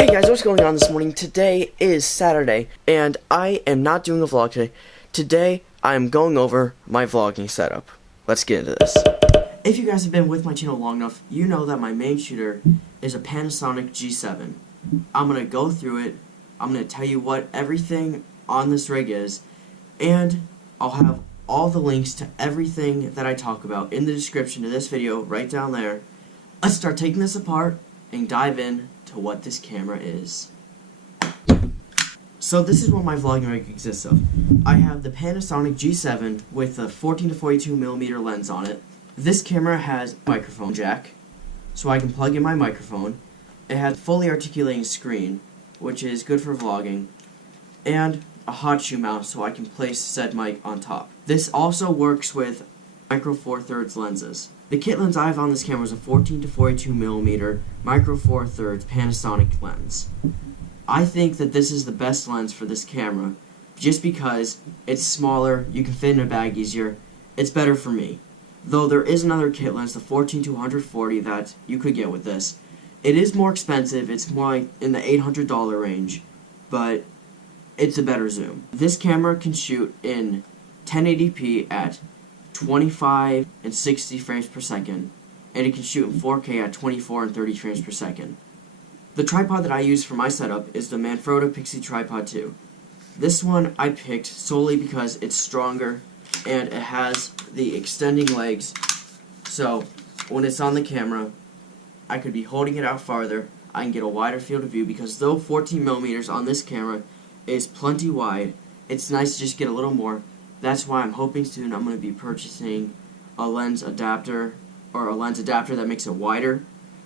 Hey guys, what's going on this morning? Today is Saturday, and I am not doing a vlog today. Today, I am going over my vlogging setup. Let's get into this. If you guys have been with my channel long enough, you know that my main shooter is a Panasonic G7. I'm going to go through it, I'm going to tell you what everything on this rig is, and I'll have all the links to everything that I talk about in the description of this video right down there. Let's start taking this apart and dive in to what this camera is. So this is what my vlogging rig consists of. I have the Panasonic G7 with a 14 to 42mm lens on it. This camera has a microphone jack, so I can plug in my microphone. It has a fully articulating screen, which is good for vlogging, and a hot shoe mount so I can place said mic on top. This also works with micro four thirds lenses. The kit lens I have on this camera is a 14 to 42mm micro four thirds Panasonic lens. I think that this is the best lens for this camera, just because it's smaller, you can fit in a bag easier, it's better for me. Though there is another kit lens, the 14 to 140, that you could get with this. It is more expensive, it's more like in the $800 range, but it's a better zoom. This camera can shoot in 1080p at 25 and 60 frames per second, and it can shoot in 4K at 24 and 30 frames per second. The tripod that I use for my setup is the Manfrotto Pixi Tripod 2. This one I picked solely because it's stronger and it has the extending legs, so when it's on the camera I could be holding it out farther, I can get a wider field of view, because though 14mm on this camera is plenty wide, it's nice to just get a little more. That's why I'm hoping soon I'm going to be purchasing a lens adapter, or a lens adapter that makes it wider,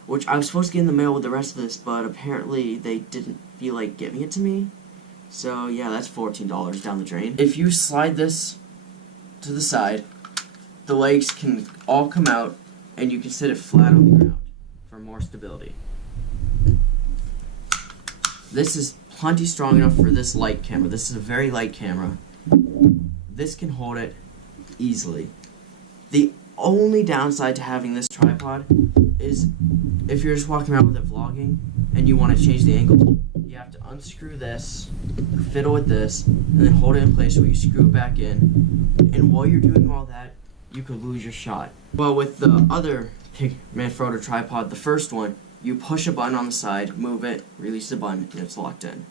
which I was supposed to get in the mail with the rest of this, but apparently they didn't feel like giving it to me. So yeah, that's $14 down the drain. If you slide this to the side, the legs can all come out and you can sit it flat on the ground for more stability. This is plenty strong enough for this light camera. This is a very light camera. This can hold it easily. The only downside to having this tripod is if you're just walking around with it vlogging and you want to change the angle, you have to unscrew this, fiddle with this, and then hold it in place where you screw it back in. And while you're doing all that, you could lose your shot. Well, with the other Manfrotto tripod, the first one, you push a button on the side, move it, release the button, and it's locked in.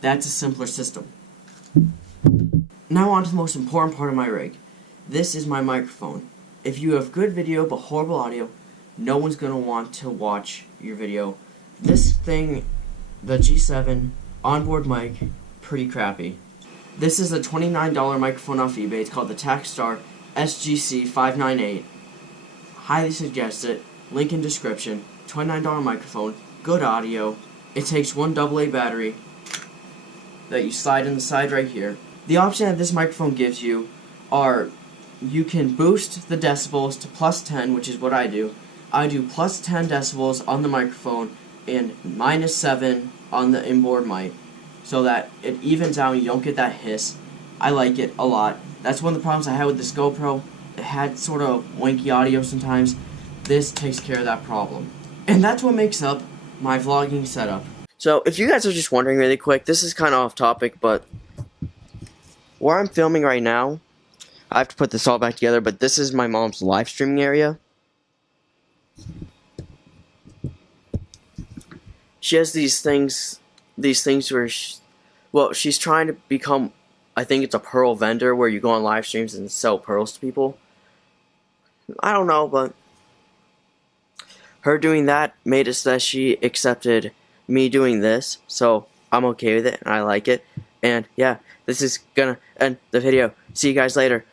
That's a simpler system. Now on to the most important part of my rig. This is my microphone. If you have good video but horrible audio, no one's going to want to watch your video. This thing, the G7 onboard mic, pretty crappy. This is a $29 microphone off eBay. It's called the Takstar SGC598. Highly suggest it. Link in description. $29 microphone, good audio. It takes one AA battery that you slide in the side right here. The option that this microphone gives you are, you can boost the decibels to +10, which is what I do. I do +10 decibels on the microphone and -7 on the inboard mic, so that it evens out and you don't get that hiss. I like it a lot. That's one of the problems I had with this GoPro. It had sort of wanky audio sometimes. This takes care of that problem. And that's what makes up my vlogging setup. So, if you guys are just wondering really quick, this is kind of off topic, but where I'm filming right now, I have to put this all back together, but this is my mom's live streaming area. She has these things where, she's trying to become, I think it's a pearl vendor, where you go on live streams and sell pearls to people. I don't know, but her doing that made it so that she accepted me doing this, so I'm okay with it, and I like it. And yeah, this is gonna end the video. See you guys later.